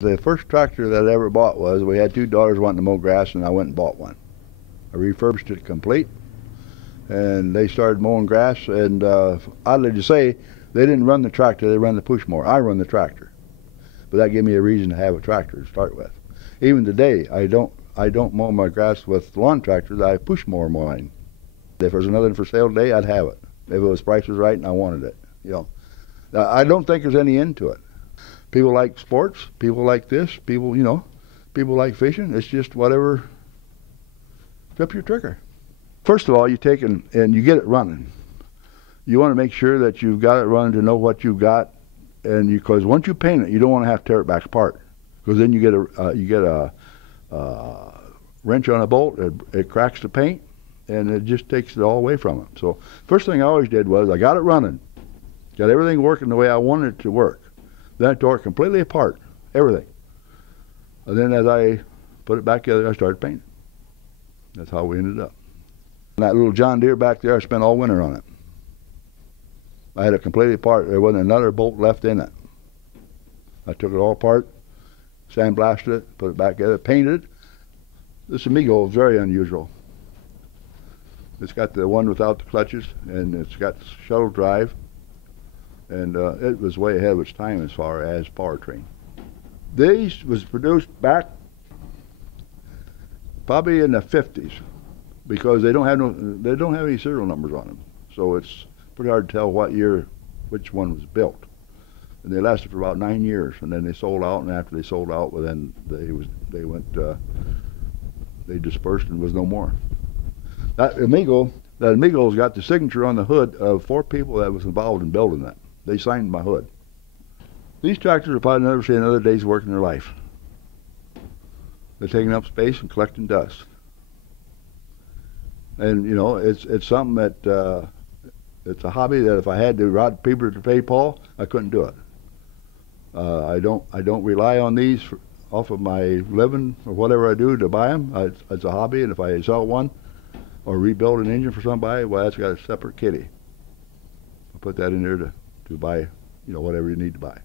The first tractor that I ever bought was, we had two daughters wanting to mow grass, and I went and bought one. I refurbished it complete, and they started mowing grass, and oddly to say, they didn't run the tractor, they run the push mower. I run the tractor. But that gave me a reason to have a tractor to start with. Even today, I don't mow my grass with lawn tractors, I push mower mine. If there's another for sale today, I'd have it. If it was price was right and I wanted it. I don't think there's any end to it. People like sports, people like this, people like fishing. It's just whatever, flip your trigger. First of all, you take and you get it running. You want to make sure that you've got it running to know what you've got, and because once you paint it, you don't want to have to tear it back apart, because then you get a wrench on a bolt, it cracks the paint, and it just takes it all away from it. So first thing I always did was I got it running, got everything working the way I wanted it to work. Then I tore it completely apart, everything. And then as I put it back together, I started painting. That's how we ended up. And that little John Deere back there, I spent all winter on it. I had it completely apart. There wasn't another bolt left in it. I took it all apart, sandblasted it, put it back together, painted it. This Amigo is very unusual. It's got the one without the clutches, and it's got shuttle drive. And it was way ahead of its time as far as powertrain. These was produced back probably in the 50s, because they don't have any serial numbers on them, so it's pretty hard to tell what year which one was built. And they lasted for about 9 years, and then they sold out. And after they sold out, well, then they dispersed and was no more. That Amigo's got the signature on the hood of 4 people that was involved in building that. They signed my hood. These tractors will probably never see another day's work in their life. They're taking up space and collecting dust. And it's something that it's a hobby that if I had to rob people to pay Paul, I couldn't do it. I don't rely on these off of my living or whatever I do to buy them. It's a hobby, and if I sell one or rebuild an engine for somebody, well, that's got a separate kitty. I'll put that in there to buy, whatever you need to buy.